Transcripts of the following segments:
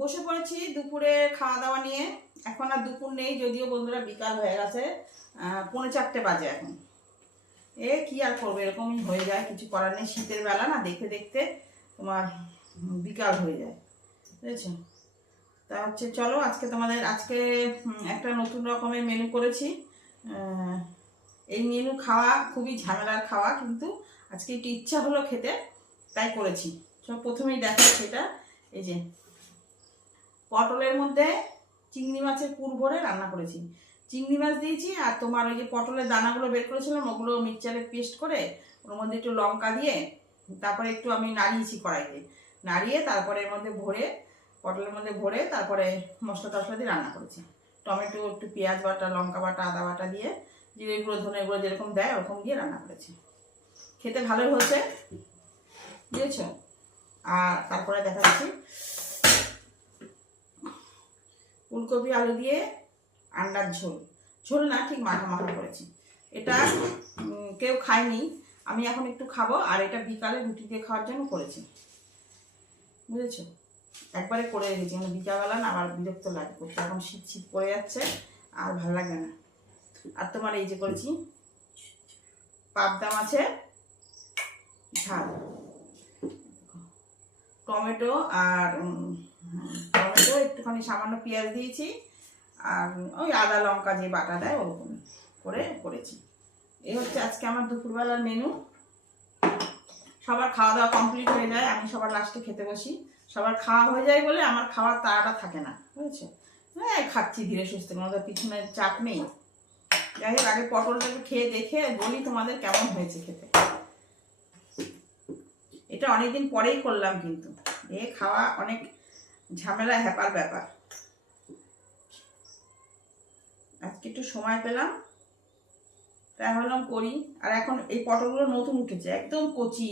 করছি দুপুরে খাওয়া দাওয়া নিয়ে। এখন আর দুপুর নেই, যদিও বন্ধুরা বিকাল হয়ে গেছে। পৌনে চারটে বাজে এখন। এ, কি আর করব? এরকমই হয়ে যায়, কিছু করার নেই। শীতের বেলা না, দেখতে দেখতে তোমার বিকাল হয়ে যায়। বুঝেছ? তা হচ্ছে, চলো আজকে তোমাদের, আজকে একটা নতুন রকমের মেনু করেছি। এই মেনু খাওয়া খুবই ঝামেলার খাওয়া, কিন্তু আজকে একটু ইচ্ছা হলো খেতে, তাই করেছি। সব প্রথমেই দেখো সেটা এই যে পটলের মধ্যে চিংড়ি মাছের পুর ভরে রান্না করেছি। চিংড়ি মাছ দিয়েছি আর তোমার ওই যে পটলের দানাগুলো বের করেছিলাম, ওগুলো মিক্সচারে পেস্ট করে ওর মধ্যে একটু লঙ্কা দিয়ে তারপরে একটু আমি নাড়িয়েছি কড়াইতে। নাড়িয়ে তারপরে এর মধ্যে ভরে, পটলের মধ্যে ভরে তারপরে মশলা টশলা দিয়ে রান্না করেছি। টমেটো, একটু পেঁয়াজ বাটা, লঙ্কা বাটা, আদা বাটা দিয়ে জিরে গুঁড়ো, ধনে গুঁড়ো যেরকম দেয় ওরকম দিয়ে রান্না করেছি। খেতে ভালোই হয়েছে, বুঝেছ? আর তারপরে দেখাচ্ছি। ফুলকপি, আলু দিয়ে আন্ডার ঝোল। ঝোল না, ঠিক মাখা মাখা করেছি। এটা কেউ খায়নি। আমি এখন একটু খাব, আর এটা বিকালে রুটি দিয়ে খাওয়ার জন্য করেছি। বুঝেছ? একবারে করে রেখেছি। মানে বিকালবেলা না আবার বিরক্ত লাগে। করতে এখন শীত শীত পড়ে যাচ্ছে, আর ভালো লাগে না। আর তোমার এই যে করেছি, পাবদা মাছের ঝাল। টমেটো আর টমেটো একটুখানি সামান্য পেঁয়াজ দিয়েছি। আর ওই আদা লঙ্কা যে বাটা দেয় ওরকম করে করেছি। এই হচ্ছে আজকে আমার দুপুরবেলার মেনু সবার খাওয়া দাওয়া কমপ্লিট হয়ে যায়, আমি সবার লাস্টে খেতে বসি। সবার খাওয়া হয়ে যায় বলে আমার খাওয়ার তাড়াটা থাকে না, বুঝেছ? হ্যাঁ খাচ্ছি ধীরে সুস্থে, কোনো পিছনে চাপ নেই। যাই হোক, আগে পটলটাকে খেয়ে দেখে বলি তোমাদের কেমন হয়েছে খেতে। এটা অনেকদিন পরেই করলাম কিন্তু। এ খাওয়া অনেক ঝামেলা হ্যাপার ব্যাপার। আজকে একটু সময় পেলাম, তাই ভাবলাম করি। আর এখন এই পটলগুলো নতুন উঠেছে, একদম কচি।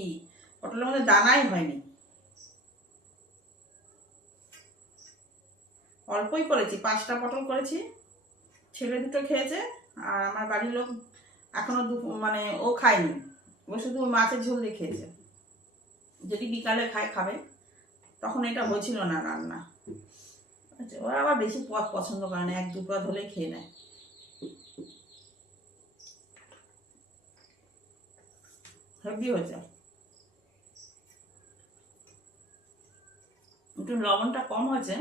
পটলের মধ্যে দানাই হয়নি। অল্পই করেছি, পাঁচটা পটল করেছি। ছেলে দুটো খেয়েছে, আর আমার বাড়ির লোক এখনও মানে ও খায়নি। ও শুধু মাছের ঝোল দিয়ে খেয়েছে। যদি বিকালে খায়, খাবে। তখন এটা হয়েছিল না রান্না। আচ্ছা ওরা আবার বেশি পদ পছন্দ করে না, এক দু পদ হলেই খেয়ে নেয়। হেভি হয়েছে। একটু লবণটা কম হয়েছে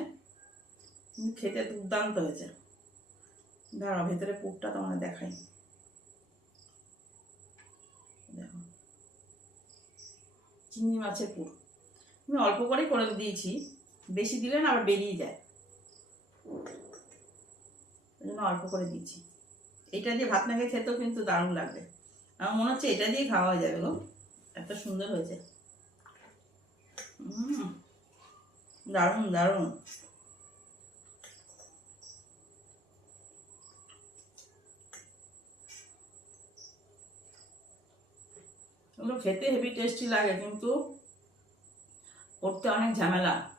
খেতে দুর্দান্ত হয়েছে। দাঁড়াও, ভেতরে পুরটা তোমাদের দেখাই। দেখো। চিংড়ি মাছের পুর। আমি অল্প করেই করে দিয়েছি। বেশি দিলে না আবার বেরিয়ে যায়। ওই জন্য অল্প করে দিয়েছি। এটা দিয়ে ভাত নাকে খেতেও কিন্তু দারুণ লাগবে। আমার মনে হচ্ছে এটা দিয়েই খাওয়া যাবে গো। এত সুন্দর হয়েছে। দারুণ দারুণ। ওগুলো খেতে হেভি টেস্টি লাগে কিন্তু। করতে অনেক ঝামেলা।